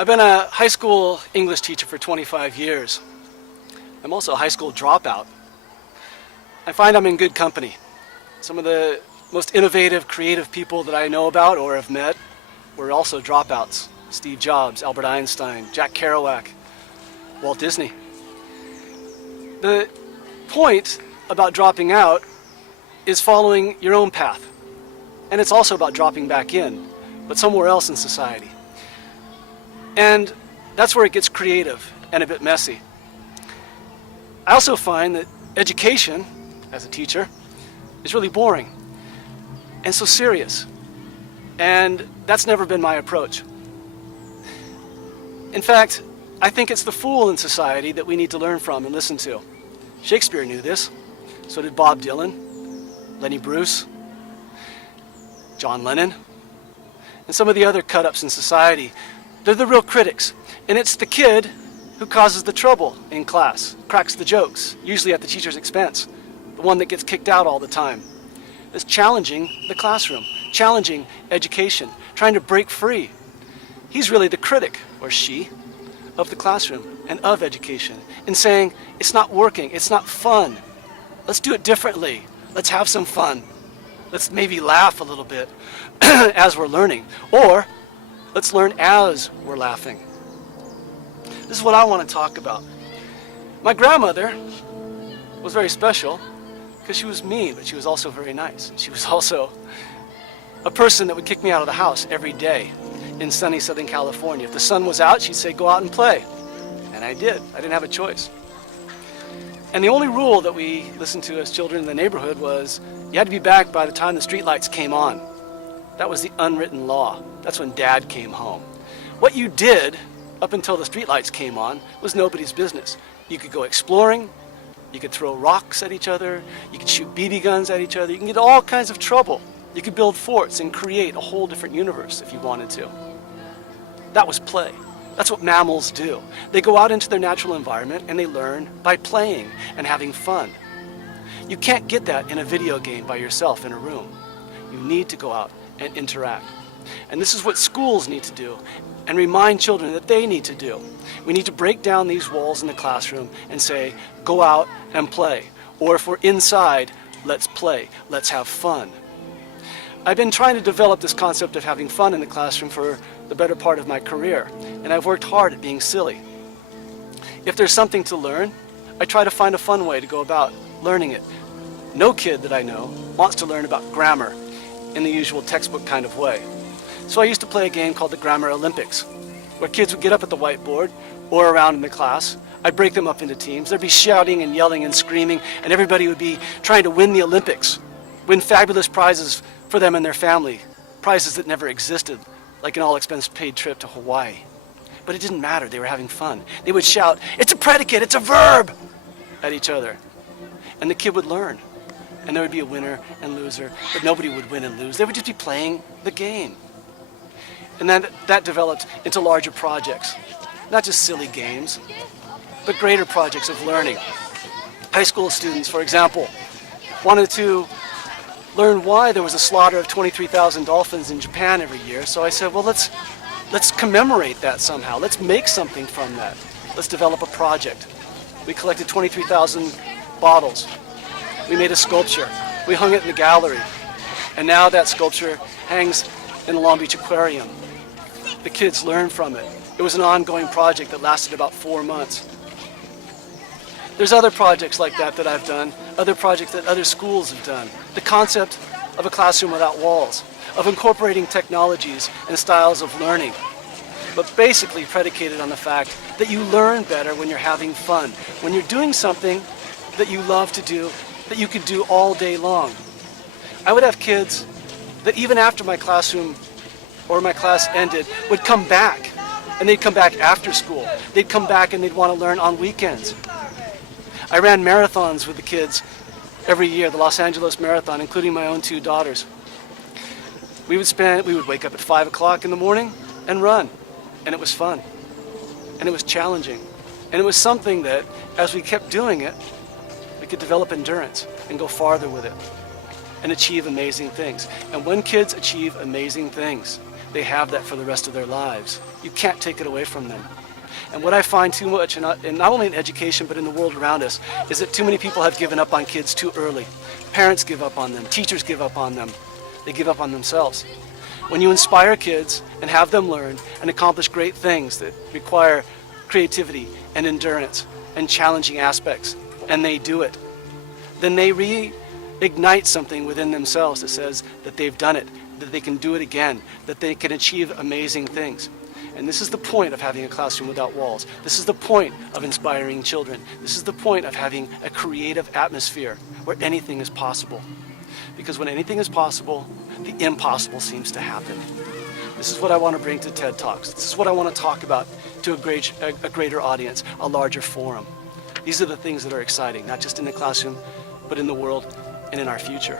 I've been a high school English teacher for 25 years. I'm also a high school dropout. I find I'm in good company. Some of the most innovative, creative people that I know about or have met were also dropouts. Steve Jobs, Albert Einstein, Jack Kerouac, Walt Disney. The point about dropping out is following your own path. And it's also about dropping back in, but somewhere else in society. And that's where it gets creative and a bit messy. I also find that education, as a teacher, is really boring and so serious. And that's never been my approach. In fact, I think it's the fool in society that we need to learn from and listen to. Shakespeare knew this. So did Bob Dylan, Lenny Bruce, John Lennon, and some of the other cut-ups in society. They're the real critics. And it's the kid who causes the trouble in class, cracks the jokes, usually at the teacher's expense, the one that gets kicked out all the time. It's challenging the classroom, challenging education, trying to break free. He's really the critic, or she, of the classroom and of education, and saying, it's not working, it's not fun. Let's do it differently. Let's have some fun. Let's maybe laugh a little bit as we're learning. Or let's learn as we're laughing. This is what I want to talk about. My grandmother was very special because she was mean, but she was also very nice. She was also a person that would kick me out of the house every day in sunny Southern California. If the sun was out, she'd say, go out and play. And I did. I didn't have a choice. And the only rule that we listened to as children in the neighborhood was you had to be back by the time the streetlights came on. That was the unwritten law. That's when Dad came home. What you did up until the streetlights came on was nobody's business. You could go exploring, you could throw rocks at each other, you could shoot BB guns at each other, you can get all kinds of trouble. You could build forts and create a whole different universe if you wanted to. That was play. That's what mammals do. They go out into their natural environment and they learn by playing and having fun. You can't get that in a video game by yourself in a room. You need to go out and interact. And this is what schools need to do and remind children that they need to do. We need to break down these walls in the classroom and say, go out and play. Or if we're inside, let's play, let's have fun. I've been trying to develop this concept of having fun in the classroom for the better part of my career, and I've worked hard at being silly. If there's something to learn, I try to find a fun way to go about learning it. No kid that I know wants to learn about grammar in the usual textbook kind of way. So I used to play a game called the Grammar Olympics, where kids would get up at the whiteboard or around in the class. I'd break them up into teams. There'd be shouting and yelling and screaming, and everybody would be trying to win the Olympics, win fabulous prizes for them and their family, prizes that never existed, like an all-expense-paid trip to Hawaii. But it didn't matter. They were having fun. They would shout, it's a predicate, it's a verb, at each other. And the kid would learn. And there would be a winner and loser, but nobody would win and lose. They would just be playing the game. And then that developed into larger projects. Not just silly games, but greater projects of learning. High school students, for example, wanted to learn why there was a slaughter of 23,000 dolphins in Japan every year. So I said, well, let's commemorate that somehow. Let's make something from that. Let's develop a project. We collected 23,000 bottles. We made a sculpture. We hung it in the gallery. And now that sculpture hangs in the Long Beach Aquarium. The kids learned from it. It was an ongoing project that lasted about 4 months. There's other projects like that I've done, other projects that other schools have done. The concept of a classroom without walls, of incorporating technologies and styles of learning, but basically predicated on the fact that you learn better when you're having fun, when you're doing something that you love to do, that you could do all day long. I would have kids that even after my classroom or my class ended would come back, and they'd come back after school. They'd come back and they'd want to learn on weekends. I ran marathons with the kids every year, the Los Angeles Marathon, including my own 2 daughters. We would wake up at 5 o'clock in the morning and run, and it was fun, and it was challenging, and it was something that, as we kept doing it, we could develop endurance and go farther with it and achieve amazing things. And when kids achieve amazing things, they have that for the rest of their lives. You can't take it away from them. And what I find too much, and not only in education, but in the world around us, is that too many people have given up on kids too early. Parents give up on them. Teachers give up on them. They give up on themselves. When you inspire kids and have them learn and accomplish great things that require creativity and endurance and challenging aspects, and they do it, then they reignite something within themselves that says that they've done it, that they can do it again, that they can achieve amazing things. And this is the point of having a classroom without walls. This is the point of inspiring children. This is the point of having a creative atmosphere where anything is possible. Because when anything is possible, the impossible seems to happen. This is what I want to bring to TED Talks. This is what I want to talk about to a greater audience, a larger forum. These are the things that are exciting, not just in the classroom, but in the world and in our future.